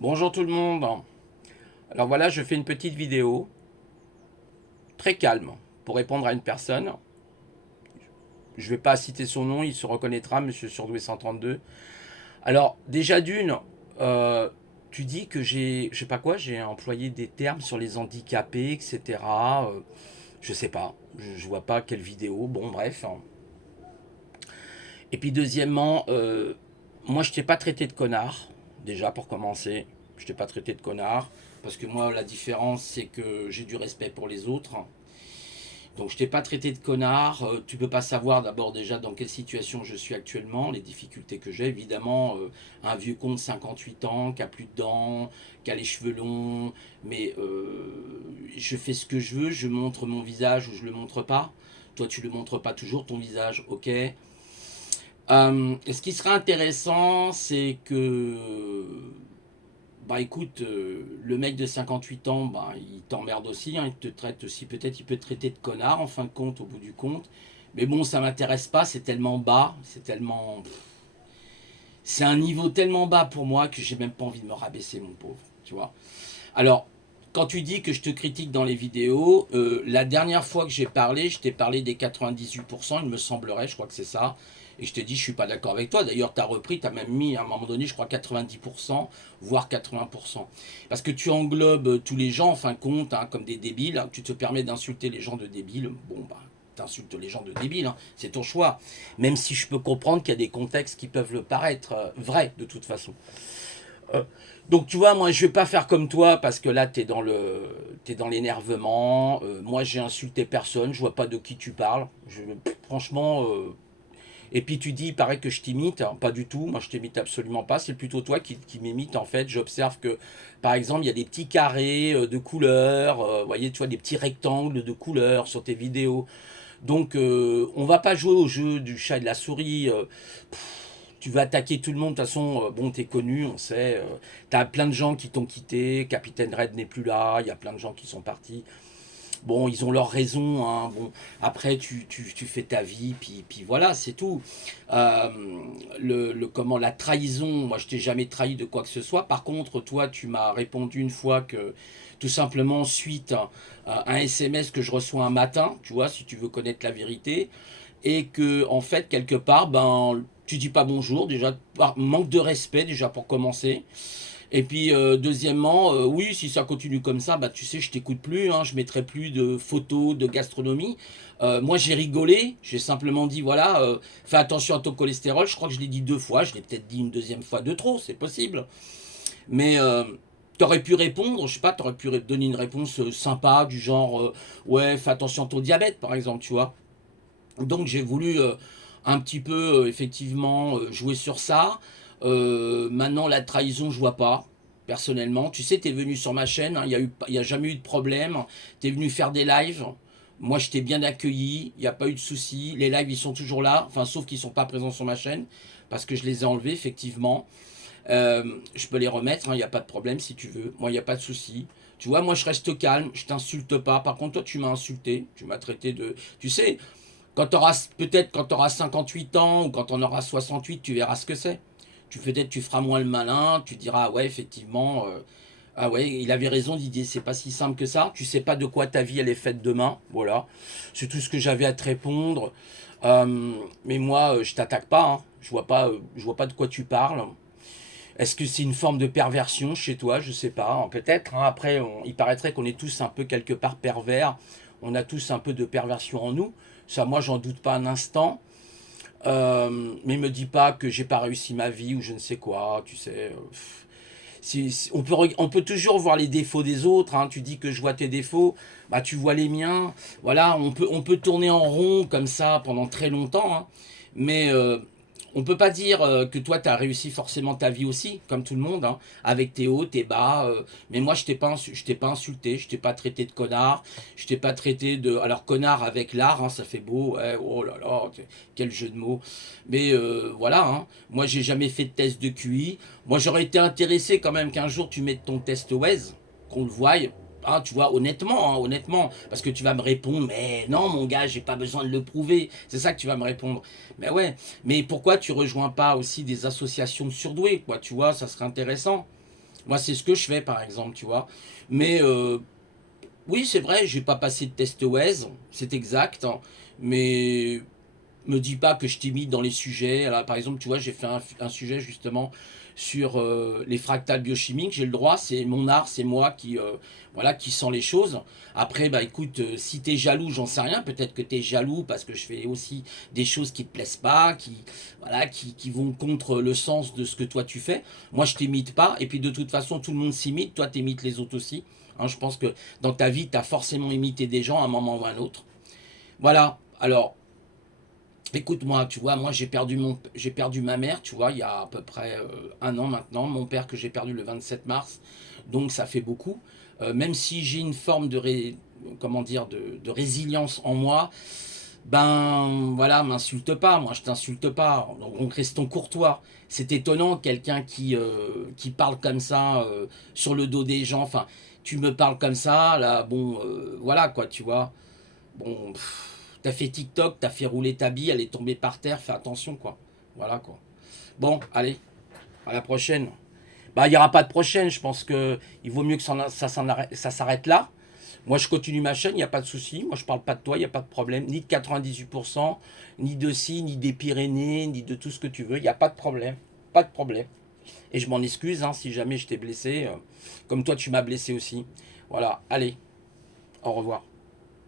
Bonjour tout le monde. Alors voilà, je fais une petite vidéo très calme pour répondre à une personne. Je ne vais pas citer son nom, il se reconnaîtra, Monsieur Surdoué 132. Alors déjà d'une, euh, tu dis que je sais pas quoi, j'ai employé des termes sur les handicapés, etc. Je sais pas, je vois pas quelle vidéo. Bon bref. Et puis deuxièmement, moi je t'ai pas traité de connard, déjà pour commencer. Je t'ai pas traité de connard. Parce que moi, la différence, c'est que j'ai du respect pour les autres. Donc je t'ai pas traité de connard, tu peux pas savoir d'abord déjà dans quelle situation je suis actuellement, les difficultés que j'ai, évidemment, un vieux con de 58 ans, qui a plus de dents, qui a les cheveux longs, mais je fais ce que je veux, je montre mon visage ou je le montre pas. Toi tu le montres pas toujours ton visage, ok. Ce qui serait intéressant, c'est que bah écoute, le mec de 58 ans, bah, il t'emmerde aussi, hein, il te traite aussi, peut-être il peut te traiter de connard en fin de compte, au bout du compte. Mais bon, ça m'intéresse pas, c'est tellement bas, c'est tellement. C'est un niveau tellement bas pour moi que j'ai même pas envie de me rabaisser, mon pauvre, tu vois. Alors, quand tu dis que je te critique dans les vidéos, la dernière fois que j'ai parlé, je t'ai parlé des 98%, il me semblerait, je crois que c'est ça. Et je t'ai dit, je suis pas d'accord avec toi. D'ailleurs, tu as repris, tu as même mis à un moment donné, je crois, 90%, voire 80%. Parce que tu englobes tous les gens, en fin de compte, hein, comme des débiles. Tu te permets d'insulter les gens de débiles. Bon, bah, t'insultes les gens de débiles, hein, c'est ton choix. Même si je peux comprendre qu'il y a des contextes qui peuvent le paraître vrais, de toute façon. Euh, donc tu vois, moi je vais pas faire comme toi parce que là t'es dans l'énervement. Moi j'ai insulté personne, je vois pas de qui tu parles. Franchement, et puis tu dis, il paraît que je t'imite, hein. Pas du tout. Moi je t'imite absolument pas. C'est plutôt toi qui m'imite en fait. J'observe que par exemple il y a des petits carrés de couleurs, vous voyez, tu vois des petits rectangles de couleurs sur tes vidéos. Donc on va pas jouer au jeu du chat et de la souris. Tu vas attaquer tout le monde, de toute façon, bon, t'es connu, on sait. T'as plein de gens qui t'ont quitté, Capitaine Red n'est plus là, il y a plein de gens qui sont partis. Bon, ils ont leurs raisons, hein. Bon, après, tu fais ta vie, puis voilà, c'est tout. Euh, comment, la trahison, moi, je t'ai jamais trahi de quoi que ce soit. Par contre, toi, tu m'as répondu une fois que, tout simplement, suite à un SMS que je reçois un matin, tu vois, si tu veux connaître la vérité, et que en fait quelque part ben tu dis pas bonjour déjà par manque de respect déjà pour commencer et puis deuxièmement oui si ça continue comme ça bah tu sais je t'écoute plus hein, je mettrai plus de photos de gastronomie. Moi j'ai rigolé j'ai simplement dit voilà fais attention à ton cholestérol je crois que je l'ai dit deux fois je l'ai peut-être dit une deuxième fois de trop c'est possible mais t'aurais pu répondre, je sais pas, t'aurais pu donner une réponse sympa du genre ouais, fais attention à ton diabète par exemple, tu vois. Donc j'ai voulu un petit peu effectivement jouer sur ça. Maintenant la trahison je vois pas. Personnellement, tu sais, t'es venu sur ma chaîne, hein, il y a jamais eu de problème. T'es venu faire des lives. Moi, je t'ai bien accueilli. Il n'y a pas eu de souci. Les lives, ils sont toujours là. Enfin, sauf qu'ils sont pas présents sur ma chaîne parce que je les ai enlevés effectivement. Je peux les remettre. Il n'y a pas de problème si tu veux. Moi, il n'y a pas de souci. Tu vois, moi, je reste calme. Je t'insulte pas. Par contre, toi, tu m'as insulté. Tu m'as traité de. Tu sais, peut-être quand tu auras 58 ans ou quand on aura 68, tu verras ce que c'est. Peut-être tu feras moins le malin, tu diras ah ouais effectivement ah ouais, il avait raison Didier, c'est pas si simple que ça. Tu sais pas de quoi ta vie elle est faite demain, voilà. C'est tout ce que j'avais à te répondre. Mais moi je t'attaque pas, hein. Je vois pas de quoi tu parles. Est-ce que c'est une forme de perversion chez toi? Je sais pas, hein, peut-être, hein. Après, il paraîtrait qu'on est tous un peu quelque part pervers. On a tous un peu de perversion en nous. Ça, moi, j'en doute pas un instant. Mais me dis pas que j'ai pas réussi ma vie ou je ne sais quoi. Tu sais, on peut toujours voir les défauts des autres, hein. Tu dis que je vois tes défauts, bah tu vois les miens. Voilà, on peut tourner en rond comme ça pendant très longtemps, hein. Mais on peut pas dire que toi tu as réussi forcément ta vie aussi, comme tout le monde, hein, avec tes hauts, tes bas. Mais moi je t'ai pas insulté, je t'ai pas traité de connard, je t'ai pas traité de. Alors connard avec l'art, hein, ça fait beau, ouais, oh là là, quel jeu de mots. Mais voilà, hein, moi j'ai jamais fait de test de QI. Moi, j'aurais été intéressé quand même qu'un jour tu mettes ton test Waze, qu'on le voie. Hein, tu vois, honnêtement, hein, honnêtement, parce que tu vas me répondre, mais non, mon gars, j'ai pas besoin de le prouver. C'est ça que tu vas me répondre. Mais ouais, mais pourquoi tu rejoins pas aussi des associations de surdoués, quoi, tu vois, ça serait intéressant. Moi, c'est ce que je fais, par exemple, tu vois. Mais oui, c'est vrai, j'ai pas passé de test Waze, c'est exact, hein, mais me dis pas que je t'imite dans les sujets. Alors, par exemple, tu vois, j'ai fait un sujet justement sur les fractales biochimiques. J'ai le droit, c'est mon art, c'est moi qui, voilà, qui sent les choses. Après, bah écoute, si t'es jaloux, j'en sais rien. Peut-être que t'es jaloux parce que je fais aussi des choses qui te plaisent pas, voilà, qui vont contre le sens de ce que toi tu fais. Moi, je t'imite pas. Et puis de toute façon, tout le monde s'imite. Toi, t'imites les autres aussi. Hein, je pense que dans ta vie, t'as forcément imité des gens à un moment ou à un autre. Voilà. Alors, écoute-moi, tu vois, moi j'ai perdu ma mère, tu vois, il y a à peu près un an maintenant. Mon père que j'ai perdu le 27 mars, donc ça fait beaucoup. Même si j'ai une forme comment dire, de résilience en moi, ben voilà, m'insulte pas, moi je t'insulte pas. Donc restons courtois. C'est étonnant quelqu'un qui parle comme ça sur le dos des gens. Enfin, tu me parles comme ça, là, bon, voilà quoi, tu vois. Bon, t'as fait TikTok, t'as fait rouler ta bille, elle est tombée par terre, fais attention quoi. Voilà quoi. Bon, allez, à la prochaine. Bah, il n'y aura pas de prochaine, je pense que il vaut mieux que ça s'arrête là. Moi, je continue ma chaîne, il n'y a pas de souci. Moi, je parle pas de toi, il n'y a pas de problème. Ni de 98%, ni de ci, ni des Pyrénées, ni de tout ce que tu veux. Il n'y a pas de problème. Pas de problème. Et je m'en excuse hein, si jamais je t'ai blessé. Comme toi, tu m'as blessé aussi. Voilà, allez, au revoir.